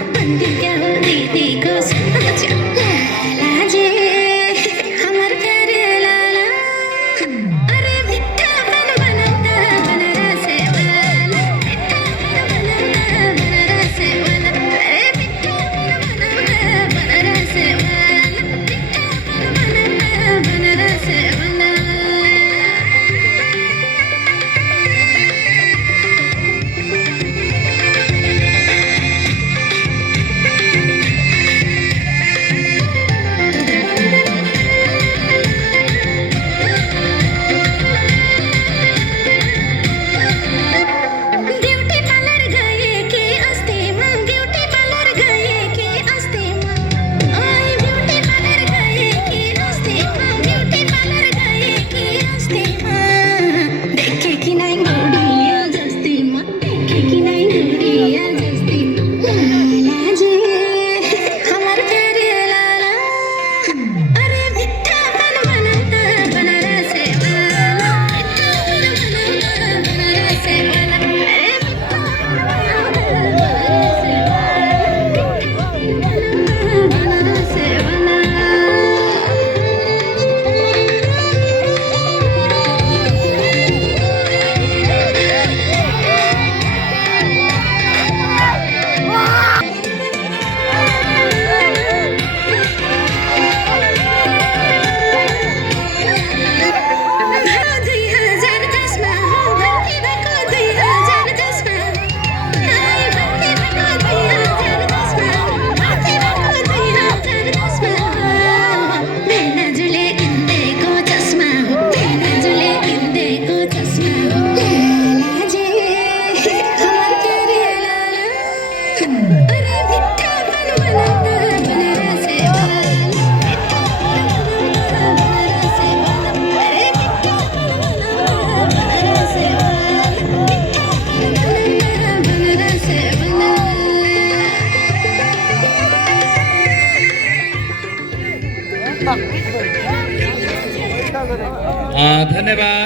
बन के क्या हो दीदी को समझ लाला जी हमर प्यारे लाला अरे मिठा बन बनता बन रसे वाला मिठा बन बनता बन रसे वाला अरे मिठा बन बनता बन रसे वाला मिठा बन बनता बन रसे वाला ब्यूटी पार्लर गए की असते मग ब्यूटी पार्लर गए की असते मग आई ब्यूटी पार्लर गए की असते मग ब्यूटी पार्लर गए की असते मग देखे की नाही गोडिया जस्ती मग देखे की नाही गोडिया जस्ती लाला जी हमर प्यारे लाला अरे मिठा बन बनता बन रसे वाला मिठा बन बनता बन रसे वाला अरे मिठा बन बनता बन रसे वाला अरे मिठा बन बनता बन रसे वाला मिठा बन बनता बन रसे वाला अरे मिठा बन बनता बन रसे वाला मिठा बन बनता बन रसे वाला धन्यवाद।